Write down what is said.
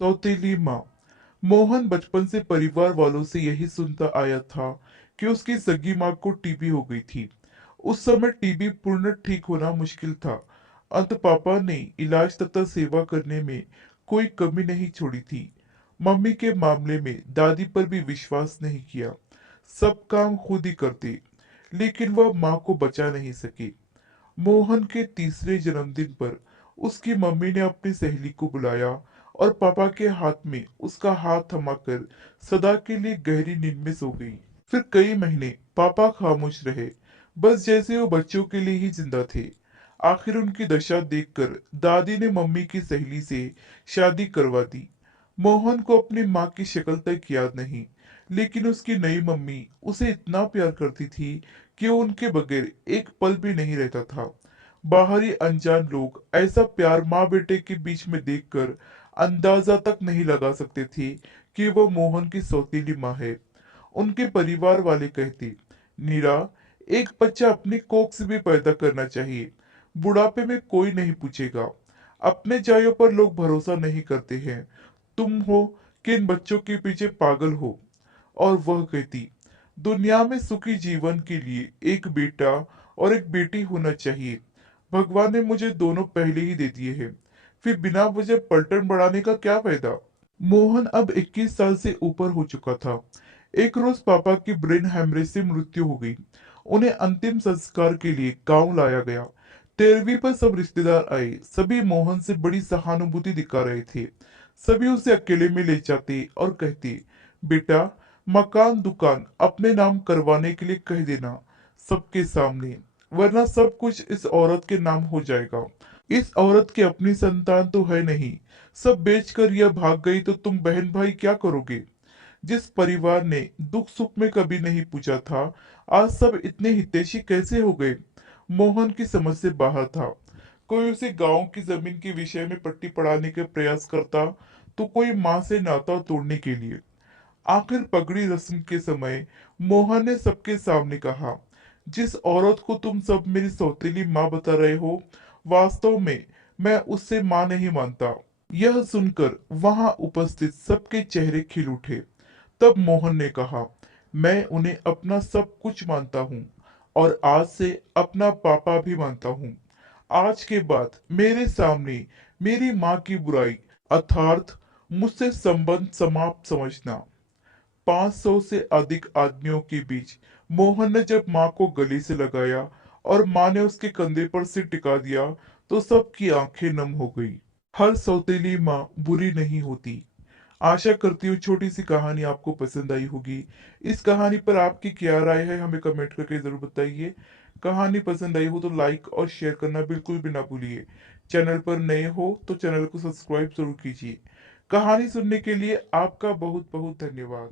सौतेली माँ। मोहन बचपन से परिवार वालों से यही सुनता आया था कि उसकी सगी माँ को टीबी हो गई थी। उस समय टीबी पूर्ण ठीक होना मुश्किल था। अंत पापा ने इलाज तथा सेवा करने में कोई कमी नहीं छोड़ी थी। मम्मी के मामले में दादी पर भी विश्वास नहीं किया। सब काम खुद ही करती, लेकिन वह माँ को बचा नहीं सकी। मोहन के तीसरे जन्मदिन पर उसकी मम्मी ने अपनी सहेली को बुलाया और पापा के हाथ में उसका हाथ थमाकर सदा के लिए गहरी नींद में सो गई। फिर कई महीने पापा खामोश रहे, बस जैसे वो बच्चों के लिए ही जिंदा थे। आखिर उनकी दशा देखकर दादी ने मम्मी की सहेली से शादी करवा दी। मोहन को अपनी माँ की शक्ल तक याद नहीं, लेकिन उसकी नई मम्मी उसे इतना प्यार करती थी कि वो उनके बगैर एक पल भी नहीं रहता था। बाहरी अनजान लोग ऐसा प्यार माँ बेटे के बीच में देखकर अंदाजा तक नहीं लगा सकते थे कि वो मोहन की सौतेली माँ है। उनके परिवार वाले कहते, नीरा, एक बच्चा अपनी कोख से भी पैदा करना चाहिए। बुढ़ापे में कोई नहीं पूछेगा। अपने जायों पर लोग भरोसा नहीं करते हैं। तुम हो कि इन बच्चों के पीछे पागल हो। और वह कहती, दुनिया में सुखी जीवन के लिए एक बेटा और एक बेटी होना चाहिए। भगवान ने मुझे दोनों पहले ही दे दिए हैं, फिर बिना वजह पलटन बढ़ाने का क्या फायदा। मोहन अब 21 साल से ऊपर हो चुका था। एक रोज पापा की ब्रेन हेमरेज से मृत्यु हो गई। उन्हें अंतिम संस्कार के लिए गांव लाया गया। 13वीं पर सब रिश्तेदार आए। सभी मोहन से बड़ी सहानुभूति दिखा रहे थे। सभी उसे अकेले में ले जाते और कहते, बेटा, मकान दुकान अपने नाम करवाने के लिए कह देना सबके सामने, वरना सब कुछ इस औरत के नाम हो जाएगा। इस औरत की अपनी संतान तो है नहीं। सब बेचकर यह भाग गई तो तुम बहन भाई क्या करोगे। जिस परिवार ने दुख सुख में कभी नहीं पूछा था, आज सब इतने हितैषी कैसे हो गए। मोहन की समझ से बाहर था। कोई उसे गांव की जमीन के विषय में पट्टी पढ़ाने के प्रयास करता, तो कोई माँ से नाता तोड़ने के लिए। आखिर पगड़ी रस्म के समय मोहन ने सबके सामने कहा, जिस औरत को तुम सब मेरी सौतेली माँ बता रहे हो, वास्तव में मैं उससे माँ नहीं मानता। यह सुनकर वहां उपस्थित सबके चेहरे खिल उठे। तब मोहन ने कहा, मैं उन्हें अपना सब कुछ मानता हूँ और आज से अपना पापा भी मानता हूँ। आज के बाद मेरे सामने मेरी माँ की बुराई अर्थात मुझसे संबंध समाप्त समझना। 500 से अधिक आदमियों के बीच मोहन ने जब माँ को गले से लगाया और माँ ने उसके कंधे पर सिर टिका दिया, तो सबकी आंखें नम हो गई। हर सौतेली माँ बुरी नहीं होती। आशा करती हूँ छोटी सी कहानी आपको पसंद आई होगी। इस कहानी पर आपकी क्या राय है हमें कमेंट करके जरूर बताइए। कहानी पसंद आई हो तो लाइक और शेयर करना बिल्कुल भी ना भूलिए। चैनल पर नए हो तो चैनल को सब्सक्राइब जरूर कीजिए। कहानी सुनने के लिए आपका बहुत बहुत धन्यवाद।